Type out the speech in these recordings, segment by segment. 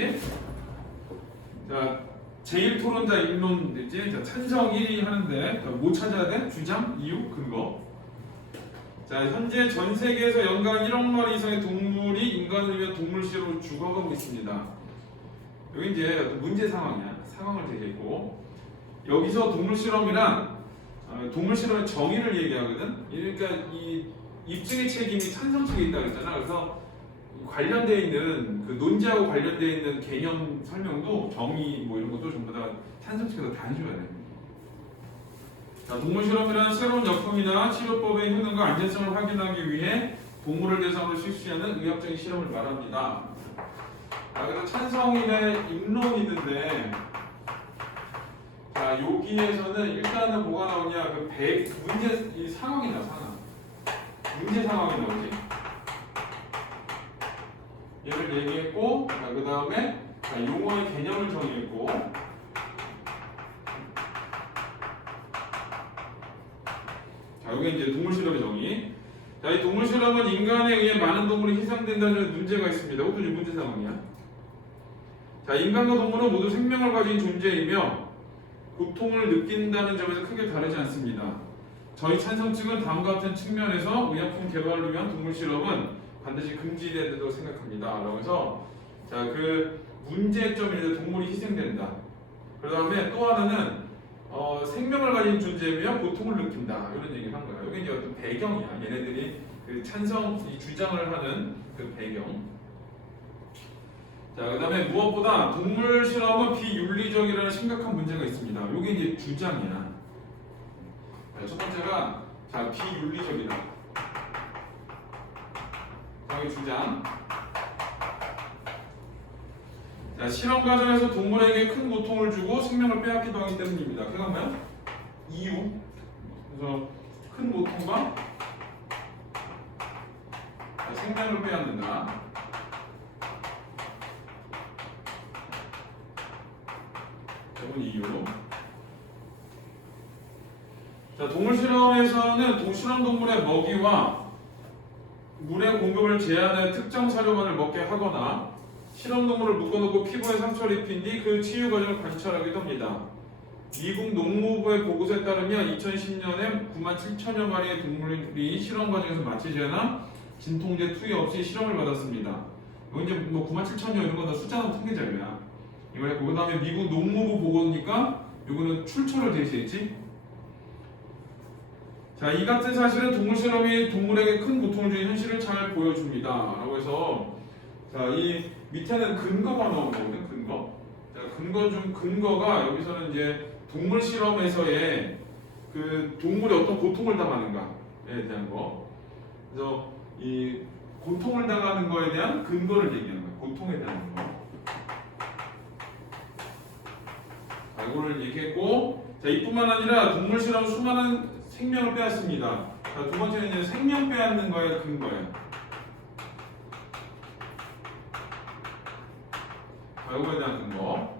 있지. 자, 제1토론자 입론 있지. 자, 찬성 1위 하는데 뭐 찾아야 돼? 주장, 이유, 근거. 자, 현재 전 세계에서 연간 1억 마리 이상의 동물이 인간을 위해 동물 실험으로 죽어가고 있습니다. 여기 이제 문제 상황이야. 상황을 제기했고, 여기서 동물 실험이란 동물 실험의 정의를 얘기하거든. 그러니까 이 입증의 책임이 찬성 측에 있다고 했잖아. 그래서 관련되어 있는 그 논지하고 관련되어 있는 개념 설명도 정의 뭐 이런 것도 전부 다 찬성 측에서 다 해줘야 돼. 자, 동물 실험이란 새로운 약품이나 치료법의 효능과 안전성을 확인하기 위해 동물을 대상으로 실시하는 의학적인 실험을 말합니다. 그래서 찬성인의 입론이 있는데, 자, 여기에서는 일단은 뭐가 나오냐, 그 문제 이 상황이 나와. 상황. 문제 상황이 나오지. 얘를 얘기했고, 그 다음에 용어의 개념을 정의했고, 자, 이게 이제 동물 실험의 정의. 자, 이 동물 실험은 인간에 의해 많은 동물이 희생된다는 문제가 있습니다. 이것도 이제 문제 상황이야. 자, 인간과 동물은 모두 생명을 가진 존재이며 고통을 느낀다는 점에서 크게 다르지 않습니다. 저희 찬성 측은 다음과 같은 측면에서 의약품 개발을 위한 동물 실험은 반드시 금지돼야 된다고 생각합니다. 라고 해서, 자, 그 문제점이 동물이 희생된다. 그 다음에 또 하나는 생명을 가진 존재이며 고통을 느낀다. 이런 얘기를 한 거야. 이게 이제 어떤 배경이야. 얘네들이 그 찬성 이 주장을 하는 그 배경. 자, 그 다음에 무엇보다 동물 실험은 비윤리적이라는 심각한 문제가 있습니다. 이게 이제 주장이야. 자, 첫 번째가, 자, 비윤리적이다. 자, 이 주장. 자, 실험 과정에서 동물에게 큰 고통을 주고 생명을 빼앗기도 하기 때문입니다. 그게 뭐야? 이유. 그래서 큰 고통과 생명을 빼앗는다. 이건 이유. 자, 동물 실험에서는 실험 동물의 먹이와 물의 공급을 제한해 특정 사료만을 먹게 하거나 실험 동물을 묶어놓고 피부에 상처를 입힌 뒤 그 치유 과정을 관찰하기도 합니다. 미국 농무부의 보고서에 따르면 2010년에 97,000여 마리의 동물이 실험 과정에서 마취제 않아 진통제 투여 없이 실험을 받았습니다. 이건 이제 뭐 97,000여 이런 건 다 숫자는 통계자료야. 이번에 그 다음에 미국 농무부 보고니까 이거는 출처를 제시했지. 자, 이 같은 사실은 동물 실험이 동물에게 큰 고통을 주는 현실을 잘 보여줍니다. 라고 해서, 자, 이 밑에는 근거가 나오는 거거든. 근거. 자, 근거가 여기서는 이제 동물 실험에서의 그 동물이 어떤 고통을 당하는가에 대한 거. 그래서 이 고통을 당하는 거에 대한 근거를 얘기하는 거야. 고통에 대한 거. 자, 이거를 얘기했고, 자, 이뿐만 아니라 동물 실험 수많은 생명을 빼앗습니다. 자, 두 번째는 이제 생명 빼앗는 거에 근거예요. 자, 이거에 대한 근거.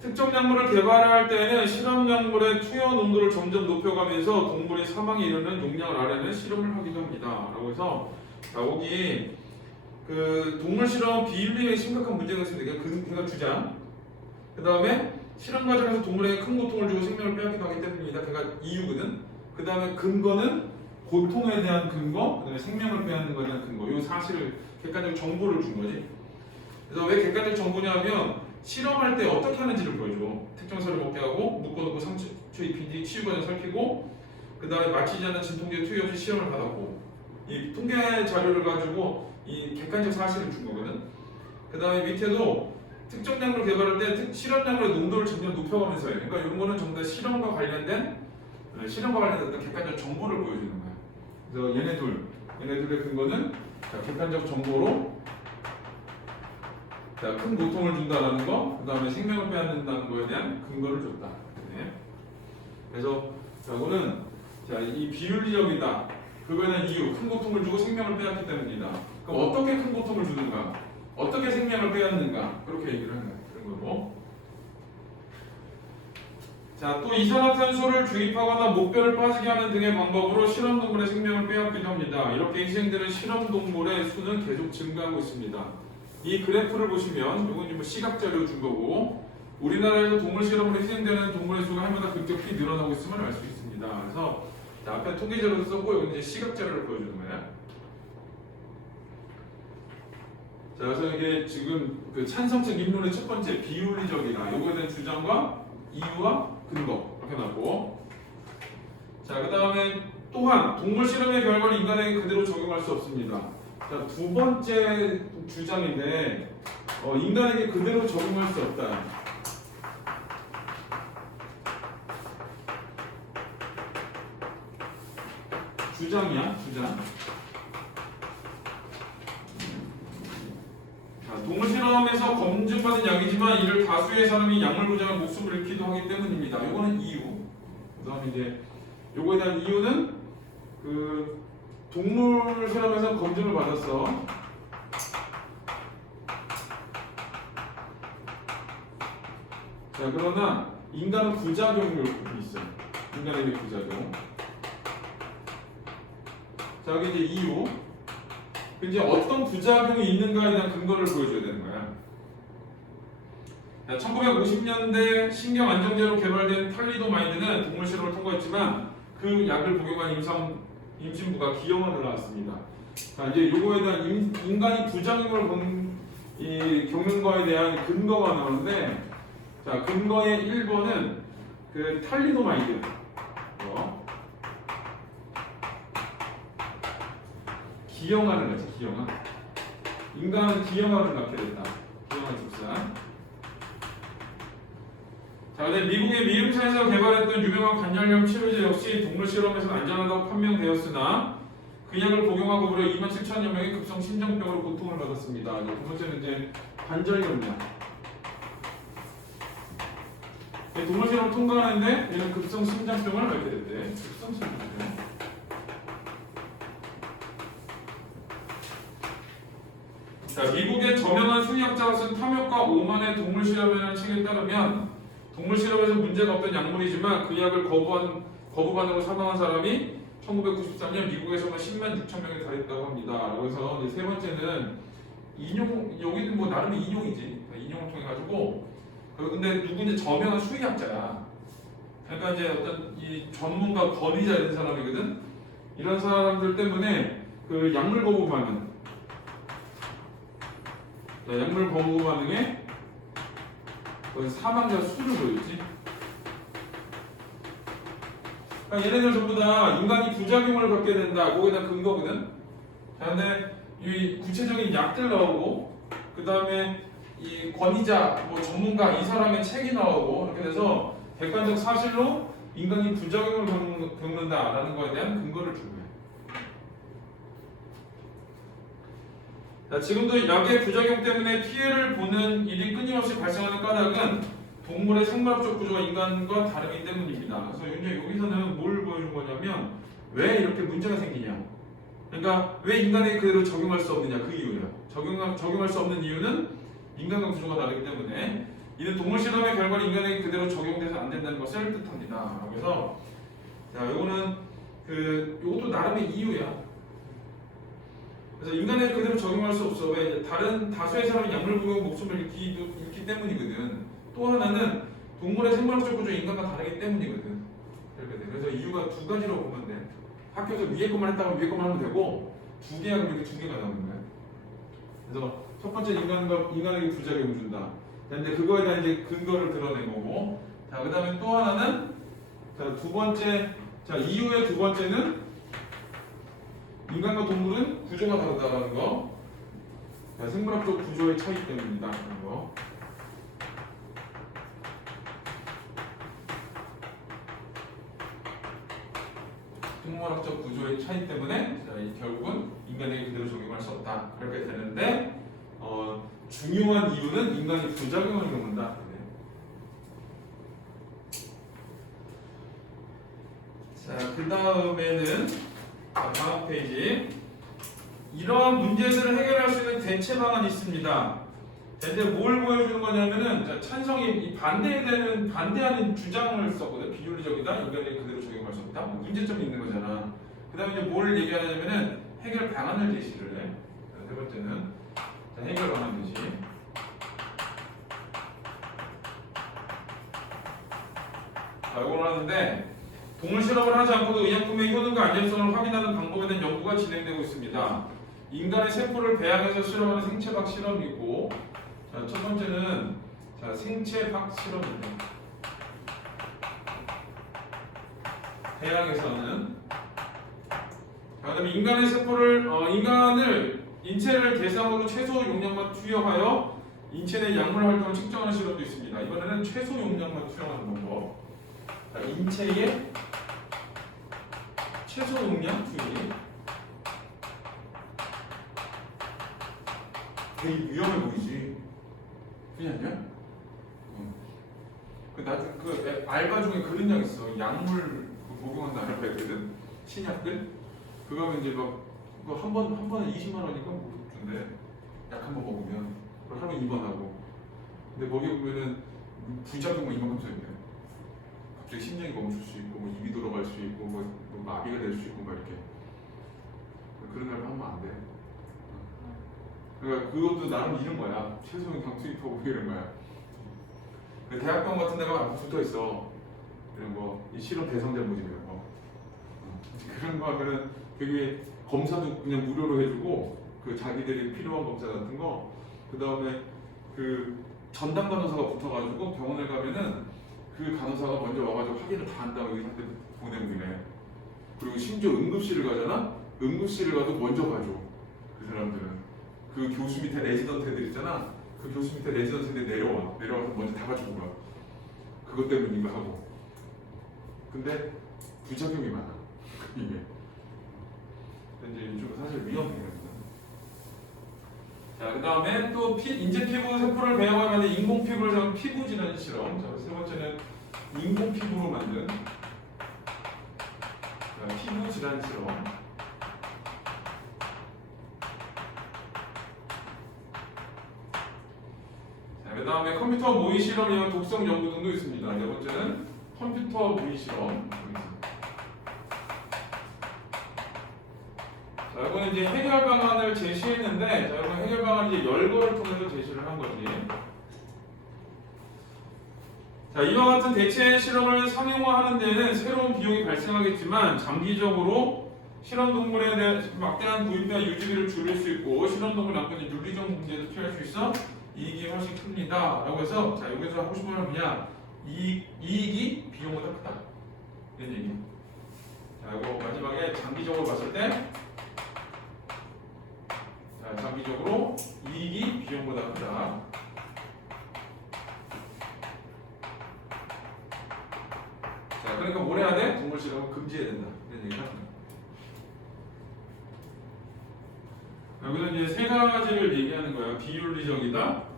특정 약물을 개발할 때에는 실험 약물의 투여 농도를 점점 높여가면서 동물의 사망에 이르는 용량을 알아내는 실험을 하기도 합니다. 라고 해서, 자, 여기 그 동물 실험 비윤리에 심각한 문제가 있습니다. 그가 주장. 그 다음에 실험 과정에서 동물에게 큰 고통을 주고 생명을 빼앗기도 하기 때문입니다. 그가 이유거든. 그 다음에 근거는 고통에 대한 근거, 그 다음에 생명을 빼앗는 것에 대한 근거. 이 사실을 객관적 정보를 준 거지. 그래서 왜 객관적 정보냐면 실험할 때 어떻게 하는지를 보여줘. 특정 사료를 먹게 하고 묶어놓고 상처 입힌 뒤 치유 과정 살피고 그 다음에 마취지 않는 진통제 투여 없이 실험을 받았고 이 통계 자료를 가지고 이 객관적 사실을 준 거거든. 그 다음에 밑에도 특정 약물 개발할 때 실험 약물의 농도를 점점 높여가면서 해요. 그러니까 이런 거는 전부 다 실험과 관련된 어떤 객관적 정보를 보여주는 거야. 그래서 얘네들의 근거는 자, 객관적 정보로 자, 큰 고통을 준다라는 거, 그 다음에 생명을 빼앗는다는 거에 대한 근거를 줬다. 네. 그래서 자, 이거는 자, 이 비윤리적이다. 그거에 대한 이유, 큰 고통을 주고 생명을 빼앗기 때문이다. 그럼 어떻게 큰 고통을 주는가? 어떻게 생명을 빼앗는가? 그렇게 얘기를 하는 거예요. 그런 거고. 자, 또 이산화탄소를 주입하거나 목별을 빠지게 하는 등의 방법으로 실험 동물의 생명을 빼앗기도 합니다. 이렇게 희생되는 실험 동물의 수는 계속 증가하고 있습니다. 이 그래프를 보시면 이건 뭐 시각 자료 준 거고 우리나라에서 동물 실험으로 희생되는 동물의 수가 해마다 급격히 늘어나고 있음을 알 수 있습니다. 그래서 자, 앞에 통계 자료도 썼고 여기 이제 시각 자료를 보여주는 거예요. 자, 그래서 이게 지금 그 찬성적 입론의 첫 번째 비윤리적이다. 요거에 대한 주장과 이유와 근거 이렇게 나왔고, 자, 그 다음에 또한 동물 실험의 결과를 인간에게 그대로 적용할 수 없습니다. 자, 두 번째 주장인데 인간에게 그대로 적용할 수 없다. 주장이야, 주장. 동물 실험에서 검증받은 약이지만 이를 다수의 사람이 약물 부작용 목숨을 잃기도 하기 때문입니다. 이거는 이유. 그다음에 이제 요거에 대한 이유는 그 동물 실험에서 검증을 받았어. 자, 그러나 인간은 부작용이 있어요. 인간에게 부작용. 자, 여기 이제 이유. 이제 어떤 부작용이 있는가에 대한 근거를 보여줘야 되는 거야. 1950년대 신경 안정제로 개발된 탈리도마이드는 동물 실험을 통과했지만 그 약을 복용한 임신부가 기형아를 낳았습니다. 자, 이제 요거에 대한 인간이 부작용을 겪는 거에 대한 근거가 나오는데, 자, 근거의 1번은 그 탈리도마이드. 기형아를 낳지, 기형아. 인간은 기형아를 낳게 됐다. 기형아 집산. 자, 근데 미국의 미음차에서 개발했던 유명한 관절염 치료제 역시 동물 실험에서 안전하다고 판명되었으나 그 약을 복용하고 무려 27,000여 명이 급성 심장병으로 고통을 받았습니다. 두 번째는 이제 관절염이야. 동물 실험을 통과하는데 얘는 급성 심장병을 앓게 됐대. 급성 심장병. 자, 미국의 저명한 수의학자가 쓴 탐욕과 오만의 동물 실험이라는 책에 따르면 동물 실험에서 문제가 없던 약물이지만 그 약을 거부 반응으로 사망한 사람이 1993년 미국에서만 10만 6천 명에 달했다고 합니다. 그래서 이제 세 번째는 여기는 뭐 나름의 인용이지. 인용을 통해 가지고 근데 누구냐 저명한 수의학자야. 그러니까 이제 어떤 이 전문가 권위자 이런 사람이거든. 이런 사람들 때문에 그 약물 거부 반응. 약물 거부 반응에 사망자 수를 보여주지. 그러니까 얘네들 전부 다 인간이 부작용을 갖게 된다. 그거에 대한 근거거든. 자, 근데 이 구체적인 약들 나오고, 그 다음에 이 권위자, 뭐 전문가 이 사람의 책이 나오고 이렇게 돼서 객관적 사실로 인간이 부작용을 겪는다라는 거에 대한 근거를 준 거예요. 자, 지금도 약의 부작용 때문에 피해를 보는 일이 끊임없이 발생하는 까닭은 동물의 생물학적 구조가 인간과 다르기 때문입니다. 그래서 이제 여기서는 뭘 보여준 거냐면 왜 이렇게 문제가 생기냐. 그러니까 왜 인간에게 그대로 적용할 수 없느냐 그 이유예요. 적용할 수 없는 이유는 인간과 구조가 다르기 때문에 이는 동물 실험의 결과를 인간에게 그대로 적용돼서 안 된다는 것을 뜻합니다. 그래서 자, 요거는 요것도 나름의 이유야. 그래서 인간에게 그대로 적용할 수 없어. 왜? 다른 다수의 사람이 약물 복용 목숨을 잃기 때문이거든. 또 하나는 동물의 생물학적 구조 인간과 다르기 때문이거든. 이렇게 돼. 그래서 이유가 두 가지로 보면 돼. 학교에서 위에 것만 했다면 위에 것만 하면 되고 두 개야 그러면 두 개가 나오는 거야. 그래서 첫 번째 인간에게 부작용을 준다. 근데 그거에 대한 이제 근거를 드러낸 거고. 자, 그다음에 또 하나는 자, 두 번째 이유의 두 번째는 인간과 동물은 구조가 다르다라는 거. 자, 생물학적 구조의 차이 때문이다. 라는 거. 생물학적 구조의 차이 때문에 자, 결국은 인간에게 그대로 적용할 수 없다. 그렇게 되는데 중요한 이유는 인간이 부작용을 겪는다. 자, 그 다음에는 다음 페이지. 이러한 문제들을 해결할 수 있는 대체 방안이 있습니다. 자, 이제 뭘 보여주는 거냐면은 자, 찬성이 이 반대하는 주장을 썼거든. 비윤리적이다. 인간이 그대로 적용할 수 없다. 뭐 문제점이 있는 거잖아. 그다음에 이제 뭘 얘기하냐면은 해결 방안을 제시를 해. 자, 세 번째는 자, 해결 방안 제시. 자, 이걸 하는데 동물 실험을 하지 않고도 의약품의 효능과 안전성을 확인하는 방법에 대한 연구가 진행되고 있습니다. 인간의 세포를 배양해서 실험하는 생체학 실험이고, 자, 첫 번째는 자, 생체학 실험입니다. 배양에서는 그다음에 인간의 세포를 인체를 대상으로 최소 용량만 투여하여 인체 내 약물 활동을 측정하는 실험도 있습니다. 이번에는 최소 용량만 투여하는 방법. 자, 인체의 최소 용량 투입. 되게 위험해 보이지? 그렇지 않냐? 그 알바 중에 그런 약 있어. 약물 복용한다 알바 있거든. 신약들. 그거 하면 이제 막 한 번에 20만 원이니까 뭐 준대. 약 한 번 먹으면 그걸 하루 2번 하고. 근데 거기 보면은 부작용만 이만큼 써있네. 갑자기 심장이 멈출 수 있고, 뭐 입이 돌아갈 수 있고, 뭐 마비가 될 수 있고, 막 이렇게. 그런 날 하면 안 돼. 그러니까 그것도 나름 이런 거야. 최소한 강 투입하고 이런 거야. 대학병 같은 데가 붙어 있어. 이런 거, 이 실험 대상자 모집 이런 거. 그런 거 하면은 되게 검사도 그냥 무료로 해주고, 그 자기들이 필요한 검사 같은 거, 그 다음에 그 전담 간호사가 붙어가지고 병원에 가면은 그 간호사가 먼저 와가지고 확인을 다 한다고 의사한테 보내고 그래. 그리고 심지어 응급실을 가잖아? 응급실을 가도 먼저 가줘. 그 사람들은. 그 교수 밑에 레지던트 애들 있잖아? 그 교수 밑에 레지던트 애들 내려와서 먼저 다 가지고 가. 그것 때문인가 하고. 근데 부작용이 많아. 이게. 근데 이제 요즘 사실 위험해요. 자, 그 다음에 또 인체 피부 세포를 배양하여 만든 인공 피부를 사용한 피부 질환 실험. 자, 세 번째는 인공 피부로 만든 피부 질환 실험. 자, 그 다음에 컴퓨터 모의 실험이나 독성 연구 등도 있습니다. 네 번째는 컴퓨터 모의 실험. 자, 이거는 이제 해결 방안을 제시했는데, 자, 여러분 해결 방안 이제 열거를 통해서 제시를 한 거지. 자, 이와 같은 대체 실험을 상용화하는 데에는 새로운 비용이 발생하겠지만 장기적으로 실험 동물에 대한 막대한 구입과 유지비를 줄일 수 있고 실험 동물 남편의 윤리적 문제도 피할 수 있어 이익이 훨씬 큽니다. 라고 해서 자, 여기서 하고 싶은 건 뭐냐? 이익이 비용보다 크다. 이런 얘기. 자, 이거 마지막에 장기적으로 봤을 때 자, 장기적으로 이익이 비용보다 크다. 자, 그러니까 뭘 해야 돼? 동물 실험을 금지해야 된다. 이런 얘기를 하는 거야. 여기서 이제 세 가지를 얘기하는 거예요. 비윤리적이다.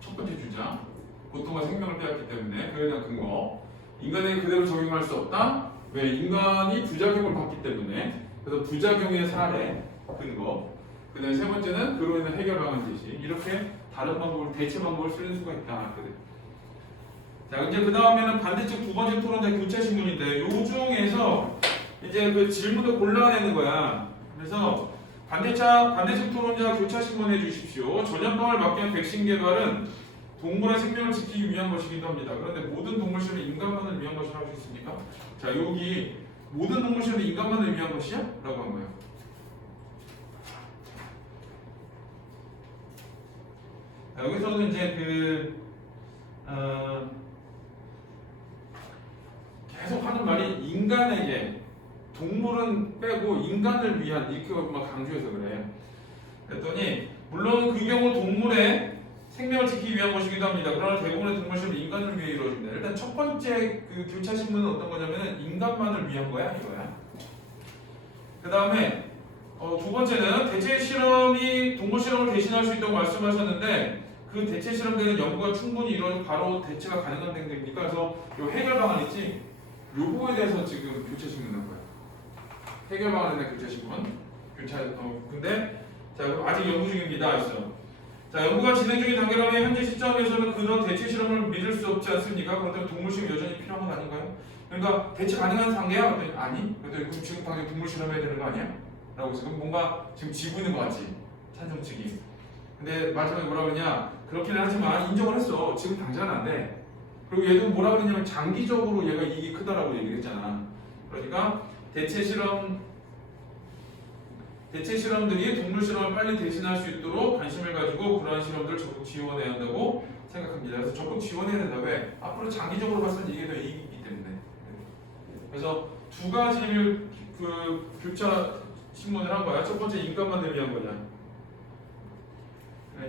첫 번째 주장. 고통과 생명을 빼앗기 때문에 그에 대한 근거. 인간에게 그대로 적용할 수 없다. 왜? 인간이 부작용을 받기 때문에. 그래서 부작용의 사례, 근거. 그 다음에 세 번째는 그로 인한 해결 방안 제시. 이렇게 다른 방법을, 대체 방법을 쓰는 수가 있다. 자, 이제 그 다음에는 반대쪽 두 번째 토론자 교차 신문인데, 요 중에서 이제 그 질문을 골라내는 거야. 그래서 반대쪽 토론자 교차 신문해 주십시오. 전염병을 막기 위한 백신 개발은 동물의 생명을 지키기 위한 것이기도 합니다. 그런데 모든 동물 실험은 인간만을 위한 것이라고 할 수 있습니까? 자, 여기 모든 동물 실험은 인간만을 위한 것이야? 라고 한 거예요. 자, 여기서는 이제 계속 하는 말이 인간에게 동물은 빼고 인간을 위한 이렇게 막 강조해서 그래. 그랬더니 물론 그 경우 동물의 생명을 지키기 위한 것이기도 합니다. 그러나 대부분의 동물 실험은 인간을 위해 이루어집니다. 일단 첫 번째 그 교차 신문은 어떤 거냐면은 인간만을 위한 거야 이거야. 그 다음에 두 번째는 대체 실험이 동물 실험을 대신할 수 있다고 말씀하셨는데 그 대체 실험되는 연구가 충분히 이루어져 바로 대체가 가능한 행동입니까? 그래서 요 해결 방안 있지? 요거에 대해서 지금 교차 신문한 거야. 해결 방안에 대한 교차 신문. 근데 자, 아직 연구 중입니다. 있어. 자, 자, 연구가 진행 중인 단계라면 현재 시점에서는 그런 대체 실험을 믿을 수 없지 않습니까? 그렇다면 동물 실험 여전히 필요한 건 아닌가요? 그러니까 대체 가능한 단계야? 그랬더니 아니? 그랬더니 그럼 지금 당장 동물 실험해야 되는 거 아니야? 라고 해서 그럼 뭔가 지금 지고 있는 거 같지? 찬성 측이. 근데 마지막에 뭐라 그러냐? 그렇긴 하지만 인정을 했어. 지금 당장은 안 돼. 그리고 얘도 뭐라 그러냐면 장기적으로 얘가 이익이 크다라고 얘기를 했잖아. 그러니까 대체 실험들이 동물 실험을 빨리 대신할 수 있도록 관심을 가지고 그러한 실험들을 적극 지원해야 한다고 생각합니다. 그래서 적극 지원해야 된다. 왜? 앞으로 장기적으로 봤을 때 이게 더 이익이 있기 때문에. 그래서 두 가지를 그 교차 신문을 한 거야. 첫 번째 인간만을 위한 거냐.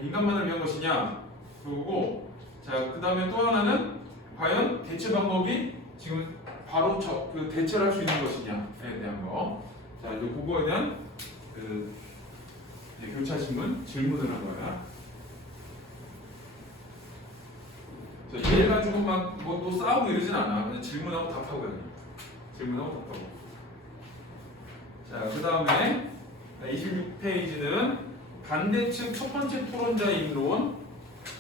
인간만을 위한 것이냐. 그리고 자, 그 다음에 또 하나는 과연 대체 방법이 지금 바로 그 대처를 할 수 있는 것이냐에 대한 거. 자, 이제 그거에 대한 교차 신문 질문을 한 거야. 얘 가지고 막 뭐 또 싸우고 이러진 않아. 그냥 질문하고 답하고 그냥. 질문하고 답하고. 자, 그 다음에 26페이지는 반대측 첫 번째 토론자의 입론.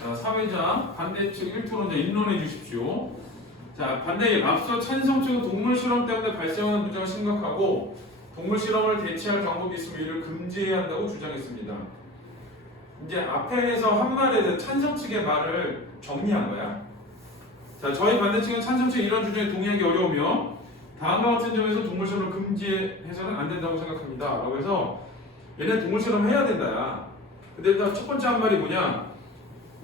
자, 사회자 반대측 1토론자 입론해 주십시오. 자, 반대에 앞서 찬성 측은 동물 실험 때문에 발생하는 문제가 심각하고 동물 실험을 대체할 방법이 있으면 이를 금지해야 한다고 주장했습니다. 이제 앞에서 한 말에 대해 찬성 측의 말을 정리한 거야. 자, 저희 반대측은 찬성 측의 이런 주장에 동의하기 어려우며 다음과 같은 점에서 동물 실험을 금지해서는 안 된다고 생각합니다. 라고 해서 얘네 동물 실험 해야 된다. 근데 일단 첫 번째 한 말이 뭐냐?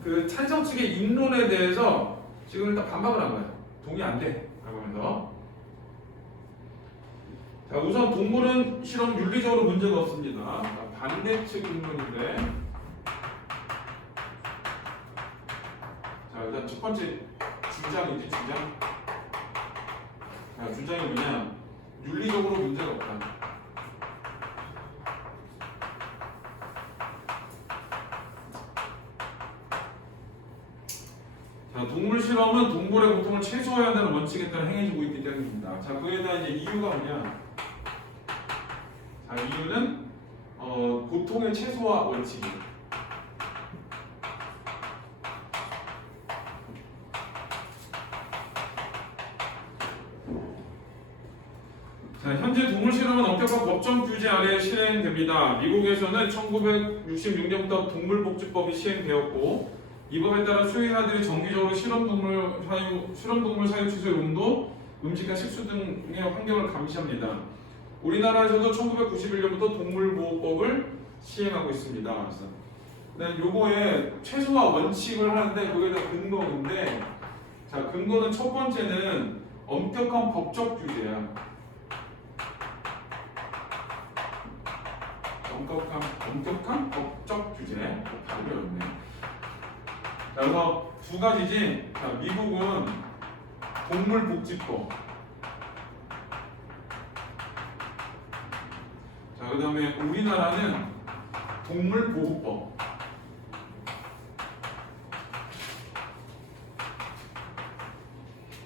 그 찬성 측의 입론에 대해서 지금 일단 반박을 한 거야. 동의 안 돼. 라고 하면서. 자, 우선 동물은 실험 윤리적으로 문제가 없습니다. 반대측 입론인데. 자, 일단 첫 번째 주장이지, 주장. 자, 주장이 뭐냐? 윤리적으로 문제가 없다. 자, 동물 실험은 동물의 고통을 최소화해야 한다는 원칙에 따라 행해지고 있기 때문입니다. 자, 그에 대한 이제 이유가 뭐냐? 자, 이유는 고통의 최소화 원칙이에요. 자, 현재 동물 실험은 엄격한 법정 규제 아래 실행됩니다. 미국에서는 1966년부터 동물복지법이 시행되었고 이 법에 따라 수의사들이 정기적으로 실험동물 사육 시설 온도, 음식과 식수 등의 환경을 감시합니다. 우리나라에서도 1991년부터 동물보호법을 시행하고 있습니다. 그래서 네, 요거에 최소화 원칙을 하는데 그거에 대한 근거인데, 자, 근거는 첫 번째는 엄격한 법적 규제야. 엄격한 법적 규제. 발음이 어렵네. 자, 그래서 두 가지지. 자, 미국은 동물복지법. 자, 그 다음에 우리나라는 동물보호법.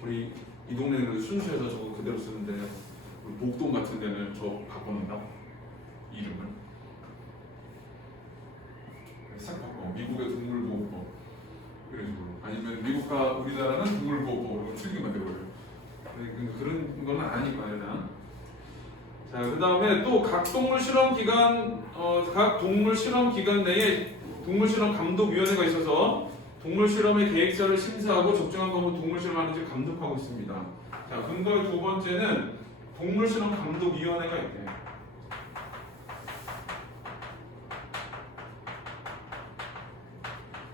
우리 이 동네는 순수해서 저거 그대로 쓰는데 우리 목동 같은 데는 저거 바꿔놓는다. 이름을 싹 바꿔. 미국의 동물보호법 이런 식으로. 아니면 미국과 우리나라는 동물보호법으로 틀리게 만들어버려요. 그런 건 아니니까 일단. 자, 그 다음에 또 각 동물 실험 기관 내에 동물 실험 감독위원회가 있어서 동물 실험의 계획서를 심사하고 적정한 것으로 동물 실험하는지 감독하고 있습니다. 자, 근거의 두 번째는 동물 실험 감독위원회가 있대.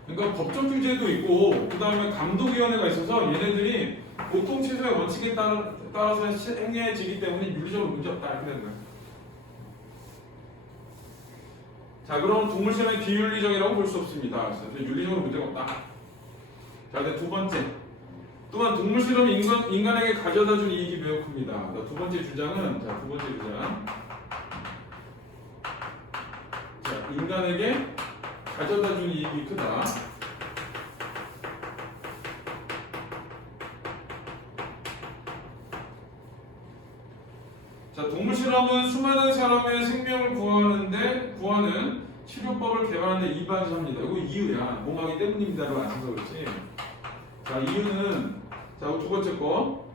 그러니까 법적 규제도 있고 그 다음에 감독위원회가 있어서 얘네들이 보통 최소의 원칙에 따라서 행해지기 때문에 윤리적으로 문제없다 이렇게 되는 거예요. 자, 그럼 동물 실험이 비윤리적이라고 볼 수 없습니다. 그래서 윤리적으로 문제가 없다. 자, 근데 두 번째. 또한 동물 실험이 인간에게 가져다 준 이익이 매우 큽니다. 두 번째 주장은, 자, 두 번째 주장. 자, 인간에게 가져다 준 이익이 크다. 자, 동물 실험은 수많은 사람의 생명을 구하는 치료법을 개발하는데 이바지합니다. 이거 이유야. 몸하기 때문입니다라고 안 써서 그렇지. 자, 이유는 자, 두 번째 거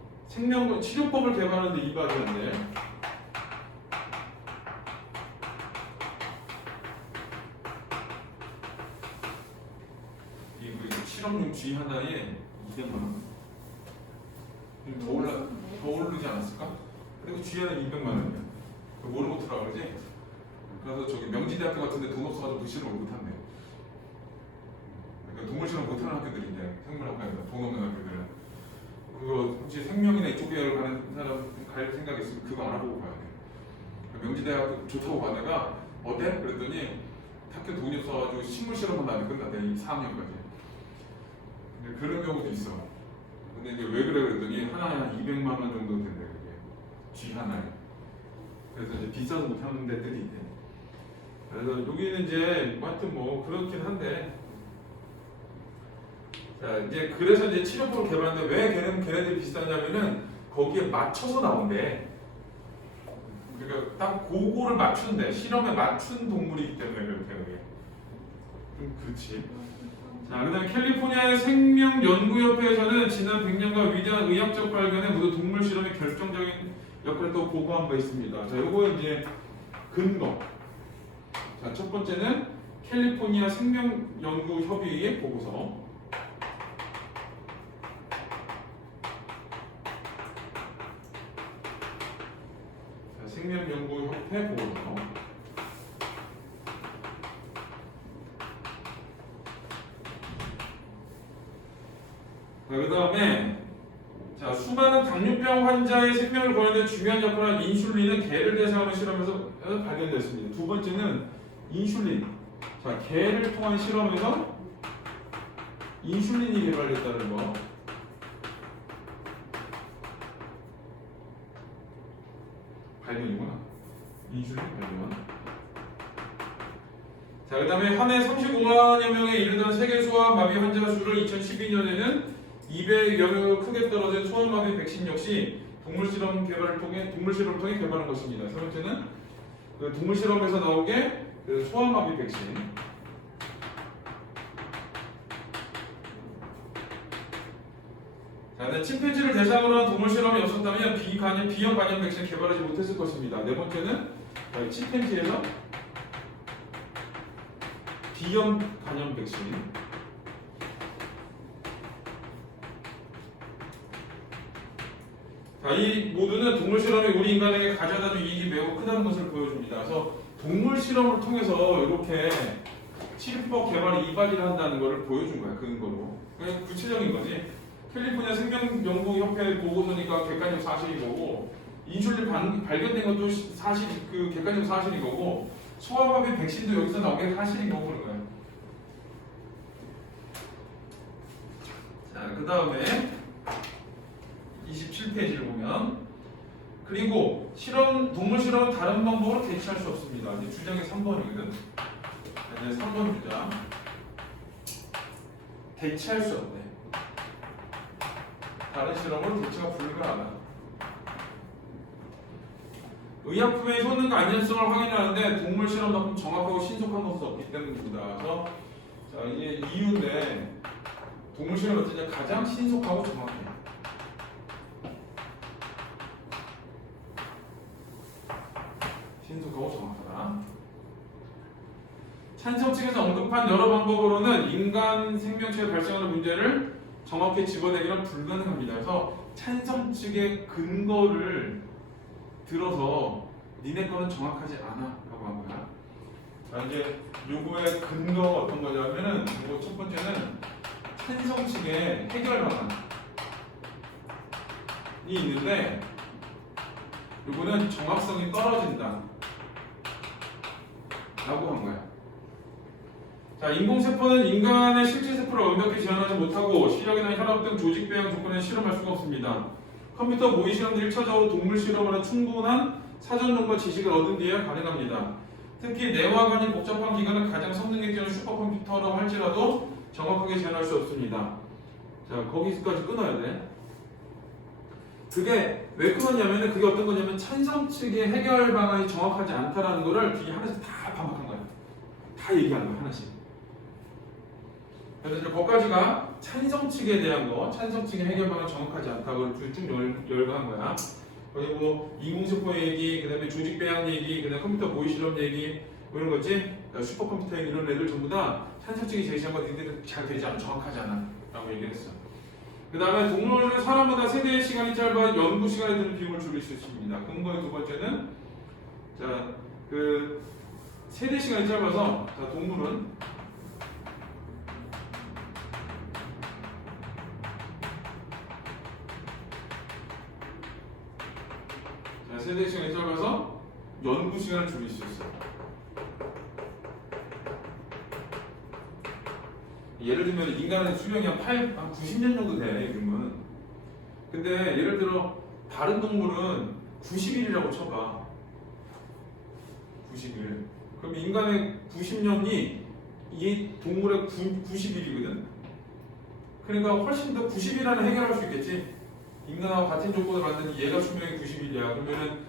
치료법을 개발하는데 이바지한대. 이 실험용 쥐 하나에 200만 원. 더 오르지 않았을까? 그리고 쥐 하나 200만 원이야. 모르고 들어가 그러지? 그래서 저기 명지대학교 같은데 돈 없어가지고 그 실험을 못한대. 그러니까 동물 실험 못하는 학교들인데 생물학과에서 돈 없는 학교들은 그거 혹시 생명이나 이쪽 계열 가는 사람 갈 생각 있으면 그거 알아보고 가야 돼. 명지대학교 좋다고 가다가 어때? 그랬더니 학교 돈이 없어가지고 식물 실험만 하면 끝났대. 4학년까지. 근데 그런 경우도 있어. 근데 이제 왜 그래 그랬더니 하나에 한 200만 원 정도 된대 그게. 쥐 하나에. 그래서 이제 비싸서 못하는 데들이 있대. 그래서 여기는 이제 하여튼 뭐 그렇긴 한데, 자 이제 그래서 이제 치료법을 개발하는데 왜 걔네들이 비슷하냐면은 거기에 맞춰서 나온대. 그러니까 딱 그거를 맞춘대. 실험에 맞춘 동물이기 때문에 그렇대 그게. 그렇지. 자, 그다음에 캘리포니아의 생명연구협회에서는 지난 100년간 위대한 의학적 발견에 모두 동물 실험의 결정적인 역할을 또 보고한 바 있습니다. 자, 요거 이제 근거. 자, 첫 번째는 캘리포니아 생명연구협의회의 보고서. 자, 생명연구협회 보고서. 그 다음에 자, 수많은 당뇨병 환자의 생명을 걸는 데 중요한 역할을 한 인슐린은 개를 대상으로 실험에서 발견됐습니다. 두 번째는 인슐린. 자, 개를 통한 실험에서 인슐린이 개발됐다는 거. 발견이구나. 인슐린 발견. 자, 그 다음에 한 해 35만여 명에 이르던 세계 소아마비 환자 수를 2012년에는 200여 명으로 크게 떨어진 소아마비 백신 역시 동물 실험을 통해 개발한 것입니다. 세 번째는 그 동물 실험에서 나오게 그 소아마비 백신. 자, 침팬지를 대상으로 한 동물 실험이 없었다면 비형 간염 백신을 개발하지 못했을 것입니다. 네 번째는 침팬지에서 비형 간염 백신. 자, 이 모두는 동물 실험이 우리 인간에게 가져다 줄 이익이 매우 크다는 것을 보여줍니다. 그래서 동물 실험을 통해서 이렇게 치료법 개발에 이바지를 한다는 것을 보여준 거야, 근거로. 그냥 구체적인 거지. 캘리포니아 생명연구협회 보고서니까 객관적 사실인 거고, 인슐린 발견된 것도 사실, 그 객관적 사실인 거고, 소아마비 백신도 여기서 나온 게 사실인 거고 그런 거야. 자, 그 다음에 27페이지를 보면, 그리고 동물 실험은 다른 방법으로 대체할 수 없습니다. 이제 주장이 3번이거든. 이제 3번 주장. 대체할 수 없네. 다른 실험으로 대체가 불가하다. 의약품의 효능과 안전성을 확인하는데 동물 실험만큼 정확하고 신속한 것은 없기 때문입니다. 그래서 자, 이게 이유인데 동물 실험은 어쩌냐 가장 신속하고 정확해. 신속하고 정확하다. 찬성 측에서 언급한 여러 방법으로는 인간 생명체에 발생하는 문제를 정확히 집어내기는 불가능합니다. 그래서 찬성 측의 근거를 들어서 니네 거는 정확하지 않아 라고 한 거야. 자, 이제 요거의 근거가 어떤 거냐면은 요거 첫 번째는 찬성 측의 해결 방안이 있는데 요거는 정확성이 떨어진다 라고 한 거야. 자, 인공세포는 인간의 실제세포를 완벽히 재현하지 못하고 시력이나 혈압 등 조직 배양 조건에 실험할 수가 없습니다. 컴퓨터 모의 실험들이 1차적으로 동물 실험을 한 충분한 사전 정보 지식을 얻은 뒤에 가능합니다. 특히 뇌와 간이 복잡한 기관은 가장 성능이 뛰어난 슈퍼컴퓨터라고 할지라도 정확하게 재현할 수 없습니다. 자, 거기까지 끊어야 돼. 그게 왜 끊었냐면 그게 어떤 거냐면 찬성 측의 해결 방안이 정확하지 않다라는 거를 뒤에 하나씩 다 반박한 거야. 다 다 얘기한 거야 하나씩. 그래서 이제 거기까지가 찬성 측에 대한 거, 찬성 측의 해결 방안 정확하지 않다고 쭉 열거한 거야. 그리고 인공세포 얘기, 그다음에 조직 배양 얘기, 그다음에 컴퓨터 모의 실험 얘기 뭐 이런 거지. 슈퍼컴퓨터 이런 애들 전부 다 찬성 측이 제시한 거 니들은 잘 되지 않아, 정확하지 않아,라고 얘기했어. 그다음에 동물은 사람보다 세대의 시간이 짧아 연구 시간에 드는 비용을 줄일 수 있습니다. 근거의 두 번째는 자, 그 세대 시간이 짧아서 자, 동물은 자, 세대 시간이 짧아서 연구 시간을 줄일 수 있어. 예를 들면 인간의 수명이 한 90년 정도 돼 요즘은. 근데 예를 들어 다른 동물은 90일이라고 쳐봐. 90일. 그럼 인간의 90년이 이 동물의 90일이거든. 그러니까 훨씬 더 90일 안에 해결할 수 있겠지. 인간하고 같은 조건을 만드는 얘가 수명이 90일이야. 그러면은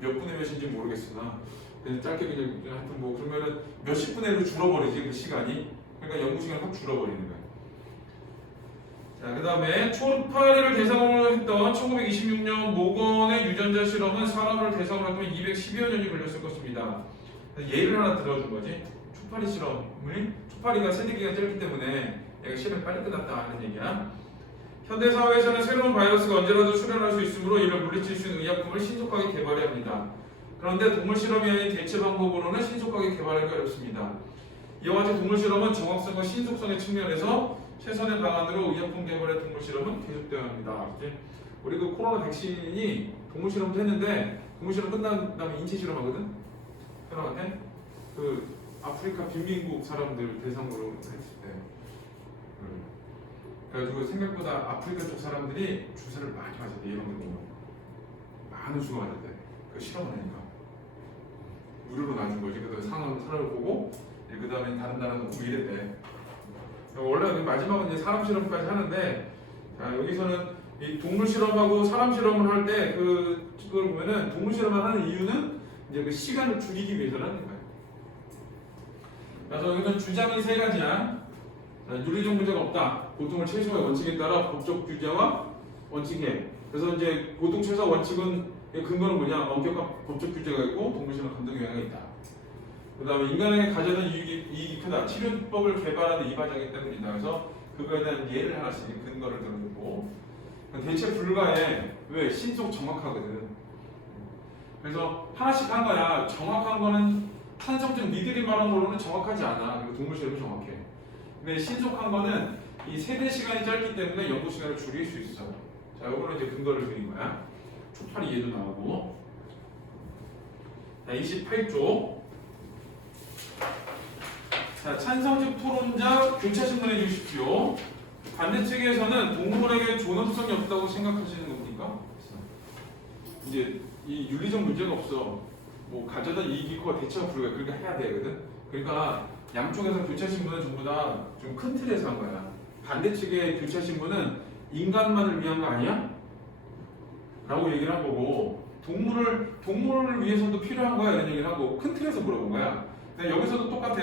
몇 분의 몇인지 모르겠으나 그냥 짧게 그냥 하여튼 뭐 그러면은 몇십 분의 1로 줄어버리지 그 시간이. 그러니까 연구 시간을 확 줄어버리는 거야. 자, 그 다음에 초파리를 대상으로 했던 1926년 모건의 유전자 실험은 사람을 대상으로 했던 210여 년이 걸렸을 것입니다. 예를 하나 들어준 거지. 초파리 실험을 초파리가 세대기가 짧기 때문에 얘가 실험이 빨리 끝났다 하는 얘기야. 현대 사회에서는 새로운 바이러스가 언제라도 출현할 수 있으므로 이를 물리칠 수 있는 의약품을 신속하게 개발해야 합니다. 그런데 동물 실험이 아닌 대체 방법으로는 신속하게 개발하기 어렵습니다. 이와 같이 동물 실험은 정확성과 신속성의 측면에서 최선의 방안으로 의약품 개발의 동물 실험은 계속되어야 합니다. 우리 그 코로나 백신이 동물 실험도 했는데 동물 실험 끝난 다음에 인체 실험하거든. 사람한테 그 아프리카 빈민국 사람들 대상으로 했을 때. 그래가지고 생각보다 아프리카 쪽 사람들이 주사를 많이 맞았대. 예방접종 많은 수가 맞았대. 그 실험을 하니까 무료로 놔준 거지. 그다음에 사람을 보고 그 다음에 다른 나라는 뭐 이랬대. 원래 마지막은 이제 사람 실험까지 하는데, 자, 여기서는 이 동물 실험하고 사람 실험을 할 때 그걸 보면은 동물 실험을 하는 이유는 이제 그 시간을 줄이기 위해서라는 거예요. 그래서 여기는 주장이 세 가지야. 자, 윤리적 문제가 없다. 보통을 최소화의 원칙에 따라 법적 규제와 원칙에. 그래서 이제 보통 최소화 원칙은 근거는 뭐냐? 엄격한 법적 규제가 있고 동물 실험 감독 영향이 있다. 그 다음에 인간에게 가져다 이익이 크다. 치료법을 개발하는 이 과정이기 때문이다. 그래서 그거에 대한 예를 하나씩 근거를 들어주고 대체 불가에 왜 신속 정확하거든. 그래서 하나씩 한 거야. 정확한 거는 탄성적 니들이 말한 걸로는 정확하지 않아. 그리고 동물 실험이 정확해. 근데 신속한 거는 이 세대 시간이 짧기 때문에 연구 시간을 줄일 수 있어. 자, 이거는 이제 근거를 드린 거야. 초파리 예도 나오고. 자, 28쪽. 자, 찬성적 토론자 교차 신문해 주십시오. 반대측에서는 동물에게 존엄성이 없다고 생각하시는 겁니까? 이제 이 윤리적 문제가 없어. 뭐 가져다 이익이 커 대처가 불가해. 그러니까 해야 되거든. 그러니까 양쪽에서 교차 신문은 전부 다 좀 큰 틀에서 한 거야. 반대측의 교차 신문은 인간만을 위한 거 아니야? 라고 얘기를 한 거고 동물을 위해서도 필요한 거야 이런 얘기를 하고 큰 틀에서 물어본 거야. 근데 여기서도 똑같아.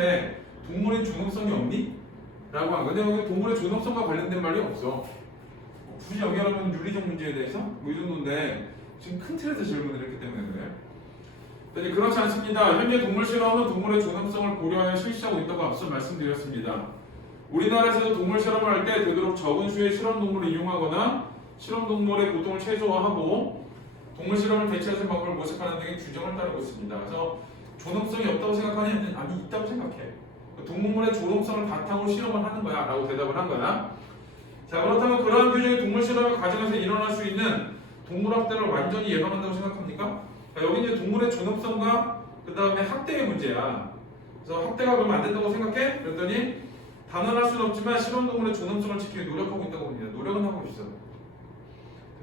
동물의 존엄성이 없니? 라고 한 거야. 근데 여기 동물의 존엄성과 관련된 말이 없어. 굳이 여기 하면 윤리적 문제에 대해서 뭐 이 정도인데 지금 큰 틀에서 질문을 했기 때문에 그래. 근데 그렇지 않습니다. 현재 동물 실험은 동물의 존엄성을 고려하여 실시하고 있다고 앞서 말씀드렸습니다. 우리나라에서도 동물 실험을 할 때 되도록 적은 수의 실험 동물을 이용하거나 실험 동물의 고통을 최소화하고 동물 실험을 대체하는 방법을 모색하는 등의 규정을 따르고 있습니다. 그래서 존엄성이 없다고 생각하냐? 아니, 있다고 생각해. 동물의 존엄성을 바탕으로 실험을 하는 거야 라고 대답을 한 거야. 자, 그렇다면 그러한 규정이 동물 실험의 과정에서 일어날 수 있는 동물 학대를 완전히 예방한다고 생각합니까? 자, 여기 이제 동물의 존엄성과 그 다음에 학대의 문제야. 그래서 학대가 그러면 안 된다고 생각해? 그랬더니 단언할 수는 없지만 실험동물의 존엄성을 지키기 노력하고 있다고 봅니다. 노력은 하고 있어.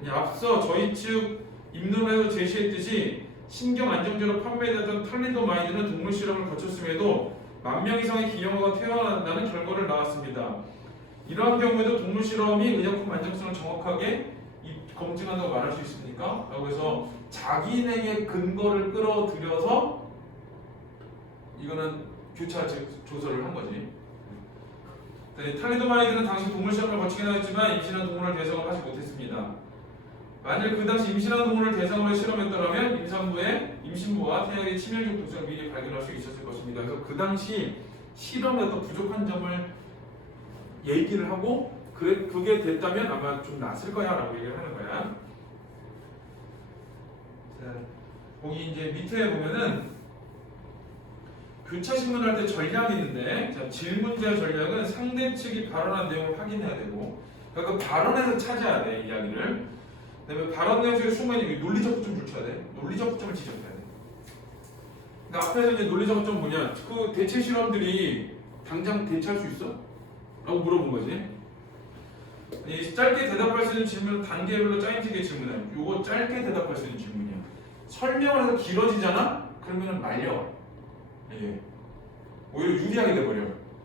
앞서 저희 측 입론에서 제시했듯이 신경 안정제로 판매되던 탈리도마이드는 동물 실험을 거쳤음에도 10,000명 이상의 기형아가 태어난다는 결과를 나왔습니다. 이러한 경우에도 동물 실험이 의약품 안정성을 정확하게 검증한다고 말할 수 있습니까? 라고 해서 자기네의 근거를 끌어들여서 이거는 교차 조서를 한 거지. 네, 탈리도마니들은 당시 동물 시험을 거치긴 하였지만 임신한 동물을 대상으로 하지 못했습니다. 만일 그 당시 임신한 동물을 대상으로 실험했더라면 임신부와 태아의 치명적 독성을 미리 발견할 수 있었을 것입니다. 그래서 그 당시 실험에 어떤 부족한 점을 얘기를 하고 그게 됐다면 아마 좀 낫을 거야 라고 얘기를 하는 거야. 자, 거기 이제 밑에 보면은 교차 신문할 때 전략이 있는데, 자, 질문자 전략은 상대 측이 발언한 내용을 확인해야 되고, 그러니까 그 발언에서 찾아야 돼, 이야기를. 그다음에 발언 내용 중에 순간에 논리적 허점을 붙여야 돼. 논리적 허점을 지적해야 돼. 그러니까 앞에서 이제 논리적 허점은 뭐냐? 그 대체 실험들이 당장 대체할 수 있어? 라고 물어본 거지. 이 짧게 대답할 수 있는 질문은 단계별로 짜임새게 질문해. 요거 짧게 대답할 수 있는 질문이야. 설명을 해서 길어지잖아? 그러면은 말려. 예. 오히려 유리하게 돼버려.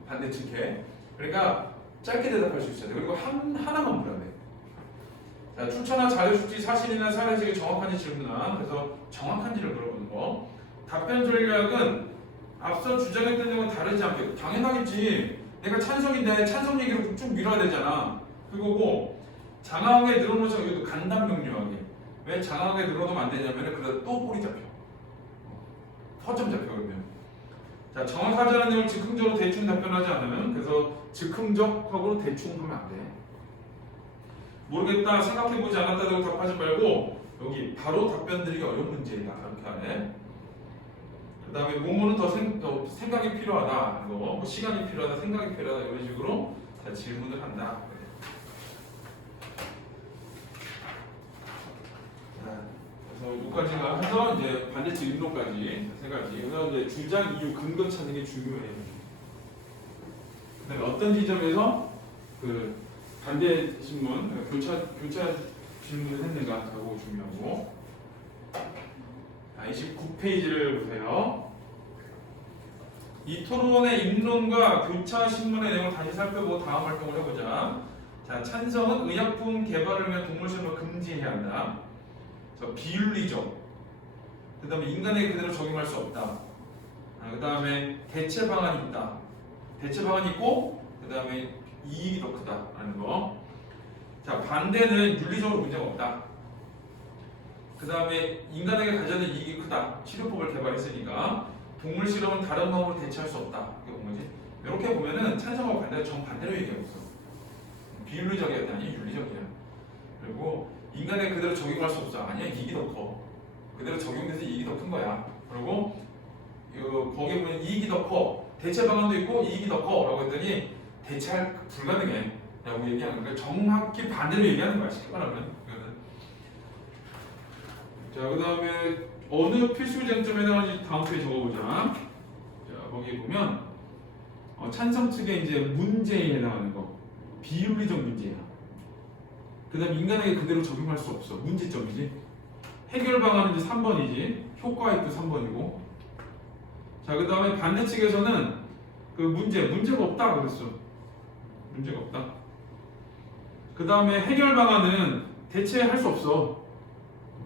반대측에. 그러니까 짧게 대답할 수 있어야 돼. 그리고 하나만 물어야 돼. 자, 출처나 자료 수치, 사실이나 사례식이 정확한지 질문한. 그래서 정확한지를 물어보는 거. 답변 전략은 앞서 주장했던 내용은 다르지 않게. 당연하겠지. 내가 찬성인데 찬성 얘기를 쭉 밀어야 되잖아. 그거고 장황하게 늘어놓으면 이것도 간단 명료하게. 왜 장황하게 늘어놓으면 안 되냐면 그러다 또 볼이 잡혀. 허점 잡혀 그러면. 자, 정확하지 않은 내용을 즉흥적으로 대충 답변하지 않으면, 그래서 즉흥적하고 대충 하면 안 돼. 모르겠다, 생각해보지 않았다고 답하지 말고 여기 바로 답변 드리기 어려운 문제이다 이렇게 하네. 그 다음에 뭐뭐는 더 생각이 필요하다, 뭐 시간이 필요하다, 생각이 필요하다 이런 식으로 자, 질문을 한다. 그래서 여기까지가 해서 이제 반대측 인로까지 세 가지. 그래서 이제 주장, 이유, 근거 찾는 게 중요해요. 그다음에 어떤 지점에서 그 반대 신문, 교차 질문을 했는가 그거 중요하고. 29페이지를 보세요. 이 토론의 입론과 교차 신문의 내용을 다시 살펴보고 다음 활동을 해보자. 자, 찬성은 의약품 개발을 위한 동물 실험을 금지해야 한다. 비윤리적. 그 다음에 인간에게 그대로 적용할 수 없다. 그 다음에 대체 방안이 있다. 대체 방안이 있고, 그 다음에 이익이 더 크다라는 거. 자, 반대는 윤리적으로 문제가 없다. 그 다음에 인간에게 가져야 될 이익이 크다. 치료법을 개발했으니까 동물 실험은 다른 방법으로 대체할 수 없다. 이렇게 본 거지. 이렇게 보면은 찬성하고 반대가 정반대로 얘기하고 있어. 비윤리적이야, 아니 윤리적이야. 그리고 인간에 그대로 적용할 수 없어. 아니야, 이익이 더 커. 그대로 적용돼서 이익이 더 큰 거야. 그리고 거기에 보면 이익이 더 커. 대체 방안도 있고 이익이 더 커. 라고 했더니 대체할 불가능해. 라고 얘기하는 거야. 정확히 반대로 얘기하는 거야. 쉽게 말하면. 자, 그 다음에 어느 필수 쟁점에 해당하는지 다음 페이지 적어보자. 자, 거기 보면 찬성 측의 이제 문제에 해당하는 거. 비윤리적 문제야. 그 다음 인간에게 그대로 적용할 수 없어. 문제점이지. 해결 방안은 이제 3번이지. 효과액도 3번이고. 자, 그 다음에 반대 측에서는 그 문제가 없다 그랬어. 문제가 없다. 그 다음에 해결 방안은 대체할 수 없어.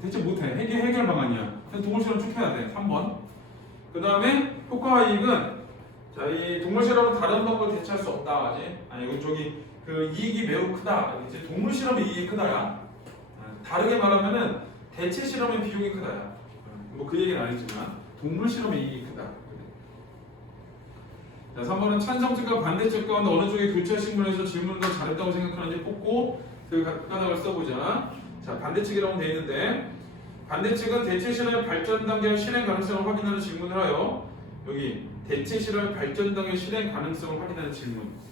대체 못해. 해결 방안이야. 동물 실험 쭉 해야 돼. 3번. 그 다음에 효과와 이익은 자, 이 동물 실험은 다른 방법으로 대체할 수 없다. 아니, 이건 그 이익이 매우 크다. 이제 동물 실험의 이익이 크다야. 다르게 말하면은 대체 실험의 비용이 크다야. 뭐 그 얘기는 안 했지만 동물 실험의 이익이 크다. 자, 3번은 찬성 측과 반대 측 가운데 어느 쪽이 교차 신문에서 질문을 더 잘했다고 생각하는지 뽑고 그 가닥을 써보자. 자, 반대 측이라고 되어 있는데 반대 측은 대체 실험의 발전 단계와 실행 가능성을 확인하는 질문을 하여 여기 대체 실험의 발전 단계와 실행 가능성을 확인하는 질문.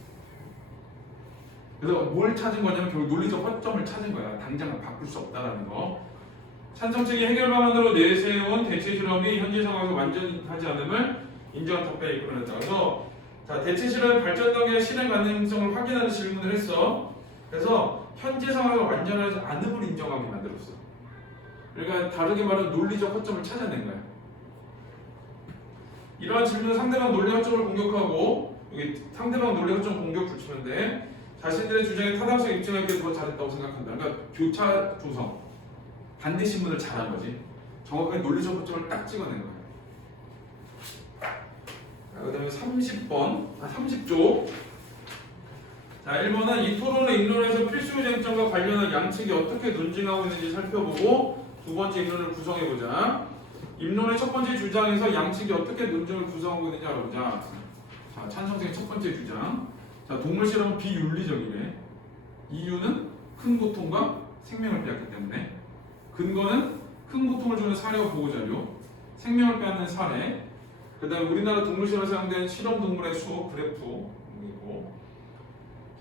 그래서 뭘 찾은 거냐면 결국 논리적 허점을 찾은 거야. 당장 바꿀 수 없다라는 거. 찬성 측이 해결 방안으로 내세운 대체 실험이 현재 상황에서 완전하지 않음을 인정한 답변을 이끌어냈다. 그래서 자, 대체 실험의 발전 단계와 실행 가능성을 확인하는 질문을 했어. 그래서 현재 상황에서 완전하지 않음을 인정하게 만들었어. 그러니까 다르게 말하면 논리적 허점을 찾아낸 거야. 이러한 질문은 상대방 논리 허점을 공격하고 여기 상대방 논리 허점 공격 붙이면 돼. 자신들의 주장에 타당성 입증할 때 더 잘했다고 생각한다. 그러니까 교차 조성, 반대 신문을 잘한 거지. 정확하게 논리적 허점을 딱 찍어낸 거야. 그 다음에 30쪽. 자, 1번은 이 토론의 입론에서 필수 쟁점과 관련한 양측이 어떻게 논증하고 있는지 살펴보고 두 번째 입론을 구성해보자. 입론의 첫 번째 주장에서 양측이 어떻게 논증을 구성하고 있는지 알아보자. 자, 찬성생의 첫 번째 주장. 자, 동물 실험은 비윤리적이래. 이유는 큰 고통과 생명을 빼앗기 때문에. 근거는 큰 고통을 주는 사례와 보호자료, 생명을 빼앗는 사례, 그 다음에 우리나라 동물 실험에 사용된 실험 동물의 수, 그래프이고,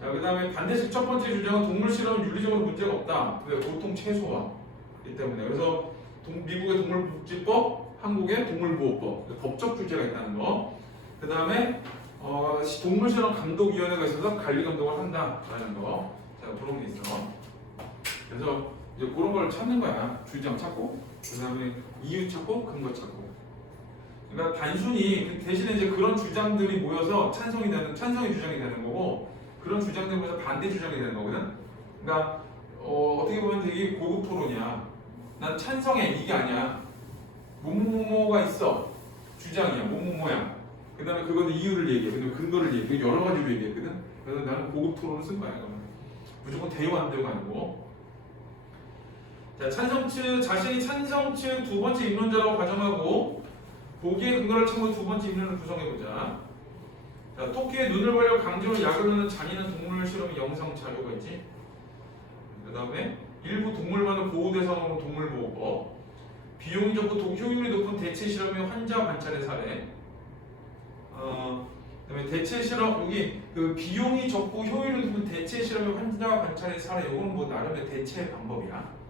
자, 그 다음에 반대식 첫 번째 주장은 동물 실험은 윤리적으로 문제가 없다. 왜? 고통 최소화이기 때문에. 그래서 미국의 동물복지법, 한국의 동물보호법, 법적 규제가 있다는 거. 그 다음에 동물 실험 감독위원회가 있어서 관리 감독을 한다라는 거. 자, 그런 게 있어. 그래서 이제 그런 걸 찾는 거야. 주장 찾고, 그 다음에 이유 찾고, 근거 찾고. 그러니까 단순히 대신에 이제 그런 주장들이 모여서 찬성이 주장이 되는 거고, 그런 주장들이 모여서 반대 주장이 되는 거거든. 그러니까 어떻게 보면 되게 고급 토론이야. 난 찬성해 이게 아니야. 뭐뭐뭐가 있어. 주장이야. 뭐뭐뭐야. 그 다음에 그거는 이유를 얘기해. 그다음에 근거를 얘기해. 여러 가지로 얘기했거든. 그래서 나는 고급 토론을 쓴 거야. 이거는. 무조건 대화한대가 아니고. 자, 자신이 찬성 측 두 번째 입론자라고 가정하고 보기의 근거를 찾고 두 번째 입론을 구성해보자. 자, 토끼의 눈을 벌려 강제로 약을 넣는 잔인한 동물 실험 영상 자료가 있지. 그 다음에 일부 동물만을 보호 대상으로 동물보호법, 비용이 적고 효율이 높은 대체 실험의 환자 관찰의 사례. 그다음에 대체 실험 여기 그 비용이 적고 효율이 높은 대체 실험의 환자 관찰의 사례. 이건 뭐 나름의 대체 방법이야.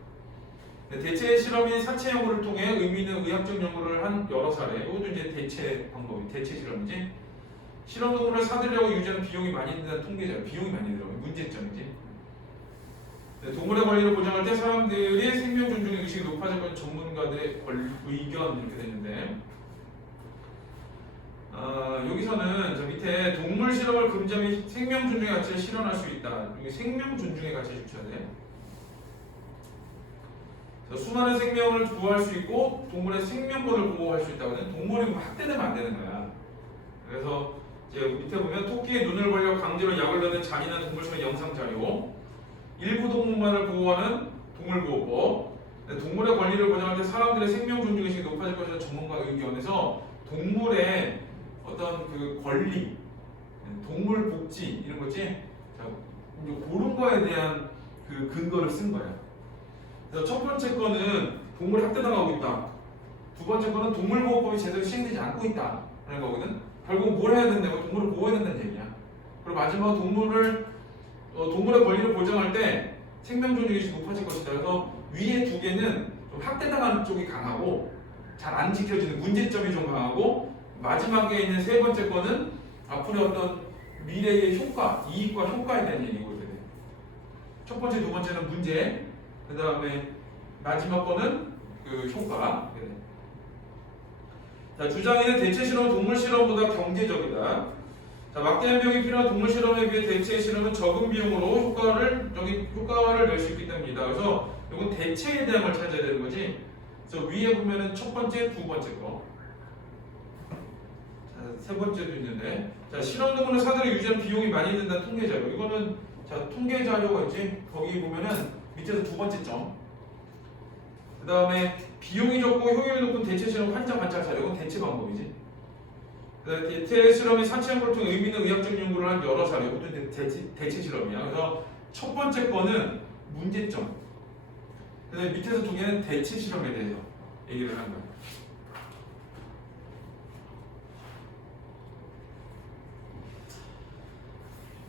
대체 실험인 사체 연구를 통해 의미 있는 의학적 연구를 한 여러 사례. 이것도 이제 대체 방법이 대체 실험이지. 실험 동물을 사들이려고 유지하는 비용이 많이 든다는 통계자. 비용이 많이 들어. 문제점이지. 동물의 권리를 보장할 때 사람들의 생명 존중의 의식이 높아질 건 전문가들의 의견 이렇게 되는데, 여기서는 저 밑에 동물 실험을 금지하면 생명 존중의 가치를 실현할 수 있다. 여기 생명 존중의 가치를 주셔야 돼. 수많은 생명을 구할 수 있고 동물의 생명권을 보호할 수 있다거든. 동물이 학대되면 안 되는 거야. 그래서 이제 밑에 보면 토끼의 눈을 벌려 강제로 약을 넣는 잔인한 동물 실험 영상 자료, 일부 동물만을 보호하는 동물보호법, 동물의 권리를 보장할 때 사람들의 생명 존중 의식이 높아질 것이라는 전문가 의견에서 동물의 어떤 그 권리, 동물 복지 이런 거지. 자, 그런 거에 대한 그 근거를 쓴 거야. 그래서 첫 번째 거는 동물이 학대당하고 있다. 두 번째 거는 동물보호법이 제대로 시행되지 않고 있다라는 거거든. 결국 뭘 해야 된다고? 동물을 보호해야 된다는 얘기야. 그리고 마지막 동물의 권리를 보장할 때 생명 존중 의식이 높아질 것이다. 그래서 위에 두 개는 좀 학대당하는 쪽이 강하고 잘 안 지켜지는 문제점이 좀 강하고, 마지막에 있는 세 번째 거는 앞으로 어떤 미래의 효과, 이익과 효과에 대한 얘기거든. 첫 번째, 두 번째는 문제, 그 다음에 마지막 거는 그 효과. 자, 주장에는 대체 실험은 동물 실험보다 경제적이다. 자, 막대한 비용이 필요한 동물 실험에 비해 대체 실험은 적은 비용으로 효과를 낼 수 있기 때문이다. 그래서 이건 대체에 대한 걸 찾아야 되는 거지. 그래서 위에 보면은 첫 번째, 두 번째 거. 자, 세 번째도 있는데. 자, 실험 동물을 사들여 유지하는 비용이 많이 든다는 통계 자료. 이거는 자, 통계 자료가 있지. 거기 보면은 밑에서 두 번째 점. 그 다음에 비용이 적고 효율이 높은 대체 실험 환자 관찰 자료. 이건 대체 방법이지. 대체 실험이 사체 연구를 통해 의미 있는 의학적 연구를 한 여러 사례. 이것도 대체 실험이야. 그래서 첫 번째 거는 문제점. 그다음에 밑에서 두 개는 대체 실험에 대해서 얘기를 한 거야.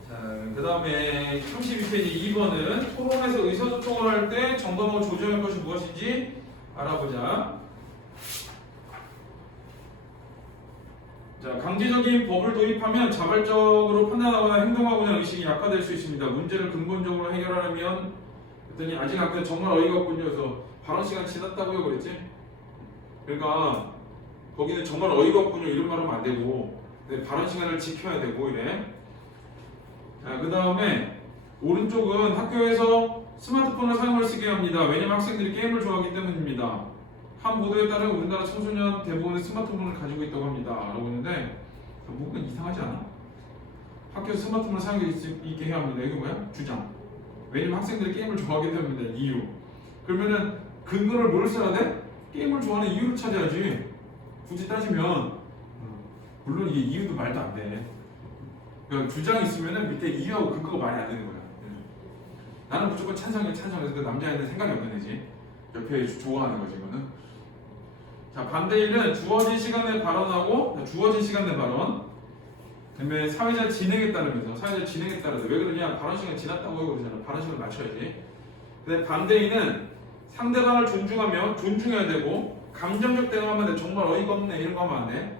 자, 그 다음에 32페이지 2번은 토론에서 의사소통을 할 때 점검하고 조정할 것이 무엇인지 알아보자. 자, 강제적인 법을 도입하면 자발적으로 판단하거나 행동하고자 하는 의식이 약화될 수 있습니다. 문제를 근본적으로 해결하려면 그랬더니 아직 안 끝. 정말 어이가 없군요. 그래서 발언 시간 지났다고요 그랬지? 그러니까 거기는 정말 어이가 없군요 이런 말 하면 안 되고 발언 시간을 지켜야 되고 이래. 자, 그 다음에 오른쪽은 학교에서 스마트폰을 사용할 수 있게 합니다. 왜냐면 학생들이 게임을 좋아하기 때문입니다. 한 보도에 따르면 우리나라 청소년 대부분은 스마트폰을 가지고 있다고 합니다. 라고 했는데 뭔가 이상하지 않아? 학교에서 스마트폰을 사용할 수 있게 해야 합니다. 이게 뭐야? 주장. 왜냐면 학생들이 게임을 좋아하기 때문입니다. 이유. 그러면은 근거를 뭘 써야 돼? 게임을 좋아하는 이유를 찾아야지. 굳이 따지면 물론 이게 이유도 말도 안 돼. 그러니까 주장이 있으면은 밑에 이유하고 근거가 말이 안 되는 거야. 나는 무조건 찬성해서 그 남자애들 생각이 없는 애지. 옆에 좋아하는 거지 이거는. 자, 반대일은 주어진 시간에 발언하고 주어진 시간 내 발언. 그다음에 사회자 진행에 따르면서 사회자 진행에 따라서 왜 그러냐? 발언 시간 지났다고 하고 그러잖아. 발언 시간 맞춰야지. 근데 반대인은 상대방을 존중하며 존중해야 되고 감정적 대응하면 돼. 정말 어이가 없네 이런 거 하면 안 돼.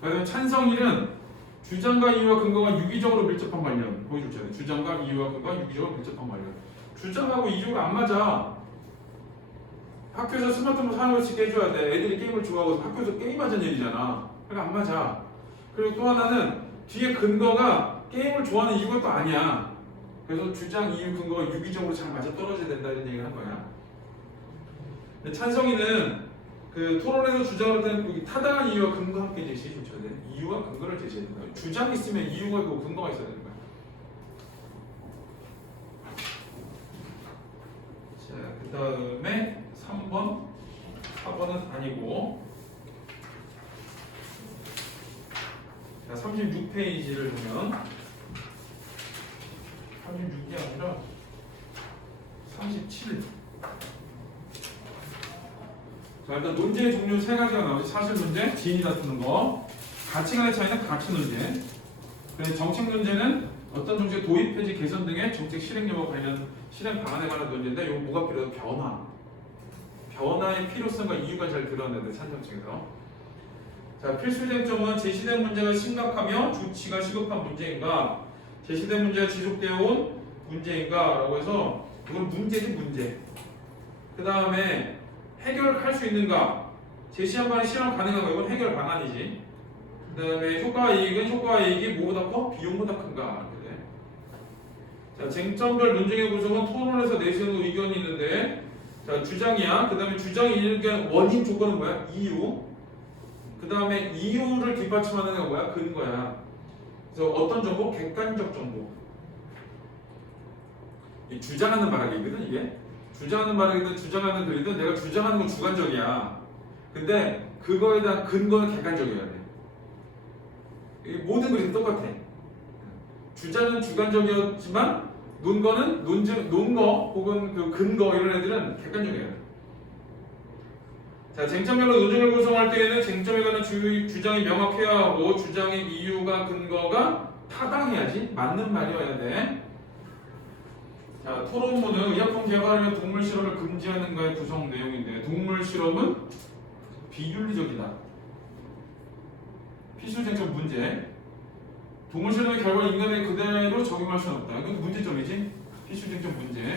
그다음에 찬성일은 주장과 이유와 근거가 유기적으로 밀접한 관련 보여줬잖아요. 주장과 이유와 근거가 유기적으로 밀접한 관련. 주장하고 이유가 안 맞아. 학교에서 스마트폰 사용할 수 있게 해줘야 돼. 애들이 게임을 좋아하고 학교에서 게임하자는 얘기잖아. 그러니까 안 맞아. 그리고 또 하나는 뒤에 근거가 게임을 좋아하는 이유가 또 아니야. 그래서 주장, 이유, 근거가 유기적으로 잘 맞아 떨어져야 된다 이런 얘기를 한 거야. 찬성이는 그 토론에서 주장할 때는 타당한 이유와 근거 함께 제시해 줘야 돼. 이유와 근거를 제시해야 된다. 주장이 있으면 이유가 있고 근거가 있어야 되는 거야. 자, 그 다음에 3번, 4번은 아니고 자, 36페이지를 보면 36이 아니라 37. 자, 일단 논제의 종류 세 가지가 나오지. 사실 문제, 지인이 다투는 거, 가치관의 차이는 가치 논제. 그다음에 정책 문제는 어떤 정책 도입, 폐지, 개선 등의 정책 실행 여부 관련 실행 방안에 관한 논제인데 이거 뭐가 필요해요? 변화. 변화의 필요성과 이유가 잘 드러나는데 찬성층에서. 자, 필수 쟁점은 제시된 문제가 심각하며 조치가 시급한 문제인가, 제시된 문제가 지속되어 온 문제인가 라고 해서 이건 문제지 문제. 그 다음에 해결할 수 있는가, 제시한 방안이 실현 가능한가, 이건 해결 방안이지. 그 다음에 효과와 이익은 효과와 이익이 뭐보다 커? 비용보다 큰가. 그래. 자, 쟁점별 논쟁의 구성은 토론에서 내세우는 의견이 있는데, 자, 주장이야. 그 다음에 주장이 일견 원인 조건은 뭐야? 이유. 그 다음에 이유를 뒷받침하는 애가 뭐야? 근거야. 그래서 어떤 정보? 객관적 정보. 이 주장하는 말하기거든 이게. 주장하는 말하기든 주장하는 글이든 내가 주장하는 건 주관적이야. 근데 그거에 대한 근거는 객관적이어야 돼. 모든 글이 똑같아. 주장은 주관적이었지만 논거 혹은 그 근거 이런 애들은 객관적이어야 돼. 자, 쟁점별로 논쟁을 구성할 때에는 쟁점에 관한 주장이 명확해야 하고 주장의 이유가 근거가 타당해야지 맞는 말이어야 돼. 자, 토론문은 의약품 개발하며 동물 실험을 금지하는 거의 구성 내용인데 동물 실험은 비윤리적이다. 필수 쟁점 문제. 동물 실험의 결과를 인간에 그대로 적용할 수는 없다. 이건 문제점이지. 필수 쟁점 문제.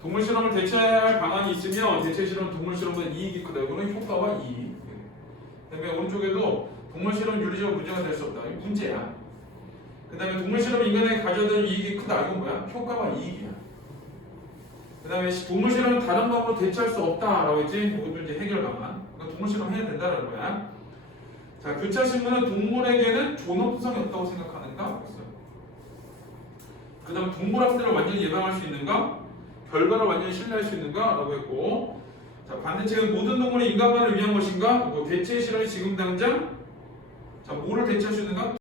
동물 실험을 대체할 방안이 있으며 대체 실험 동물 실험보다 이익이 크다. 이거는 효과와 이익. 그다음에 오른쪽에도 동물 실험 윤리적 문제가 될 수 없다. 이거 문제야. 그다음에 동물 실험 인간에게 가져다 이익이 크다. 이건 뭐야? 효과와 이익이야. 그다음에 동물 실험은 다른 방법으로 대체할 수 없다라고 했지. 이것도 이제 해결 방안. 그러니까 동물 실험 해야 된다라는 거야. 자, 교차 신문은 동물에게는 존엄성이 없다고 생각하는가? 그다음 동물 학대를 완전히 예방할 수 있는가? 결과를 완전히 신뢰할 수 있는가? 라고 했고, 자, 반대책은 모든 동물이 인간만을 위한 것인가? 대체 실험이 지금 당장 자, 뭐를 대체할 수 있는가?